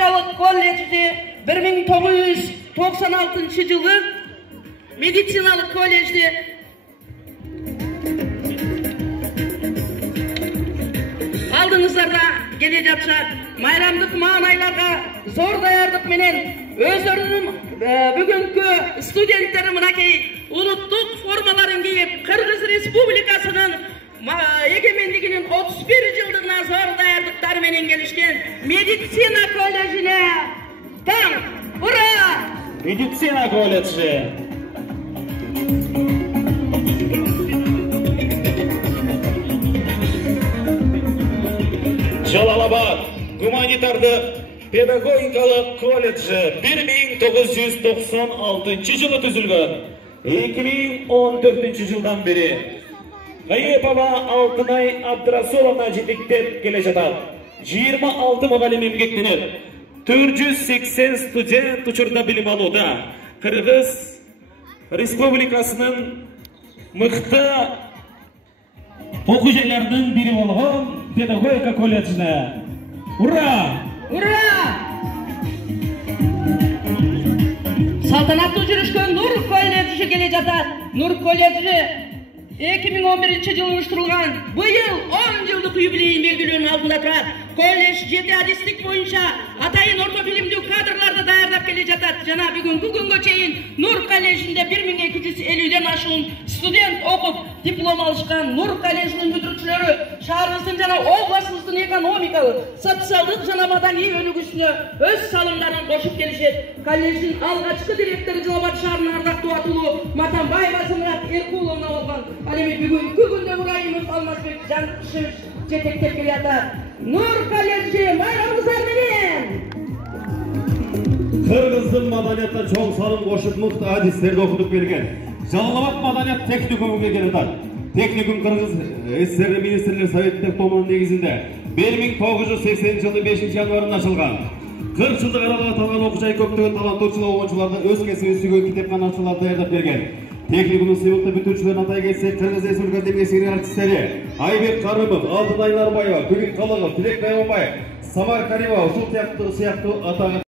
Педагогикалык колледжде 1996 жылы, медициналык колледжде алдыңыздарда келе жатышат. Майрамдык маанайларга зор даярдык менен өздөрүнүн бүгүнкү студенттери мынакей улуттук формаларын кийип, Кыргыз Республикасынын эгемендигинин 31 жылдыгына зор даярдыктар менен келишкен медицина колледжине таң! Ура! Медицина колледжи! Жалалабад гуманитардык педагогикалык колледжи 1996 жылы түзүлгөн. 2014 жылдан бери Кайыпова Алтынай Абдрасуловна жетектеп келе жатат. 26 мугалим эмгектенет. 480 студент учурда билим алууда. Кыргыз Республикасынын мыкты окуу жайларынын бири болгон педагогика колледжине. Ура! Ура! Салтанаттуу жүрүшкөн Нур колледжи келе жатат. Нур колледжи 2011 жылы уюштурулган. Быйыл 10 жылдык юбилейин белгилөөнүн алдында турат. Колледж 7 адистик боюнча атайын орто билимдүү кадрларды даярдап келе жатат. Жана бүгүнкү күнгө чейин Нур колледжинде 1250-ден ашуун студент окуп, диплом алышкан. Нур колледжинин бүтүрүүчүлөрү шаарыбыздын жана областыбыздын экономикалык, социалдык жана маданий өнүгүүсүнө өз салымдарын кошуп келишет. Колледждин алгачкы директору Жалал-Абад шаарынын ардактуу атуулу Матанбаева Зымырат Эркуловна болгон. Ал эми бүгүнкү күндө Мурайымов Алмазбек Жанышевич жетектеп келе жатат. Нур колледжи майрамыңыздар менен! Кыргыздын маданиятына чоң салым кошуп, мыкты адистерди окутуп келген. Жалал-Абад маданият техникумуна келе жатат. Техникум Кыргыз СССР министрлер советтин томунун негизинде 1980 жылы 5 январында ачылган. 40 жылдык аралык аталган окуу жай көптөгөн таланттуу окуучуларды өз кесибин сүйгөн китепканачыларды даярдап берген. Техникумдун сыймыкты бүтүүчүлөрүн атай кетсек, Кыргыз Республикасы демек сиңир артисттери Айбек Карымов, Алтынай Нарбаева, Күлүк Калыгов, Тилек Тайманбаев, Самар Каримова ушул сыяктуу атага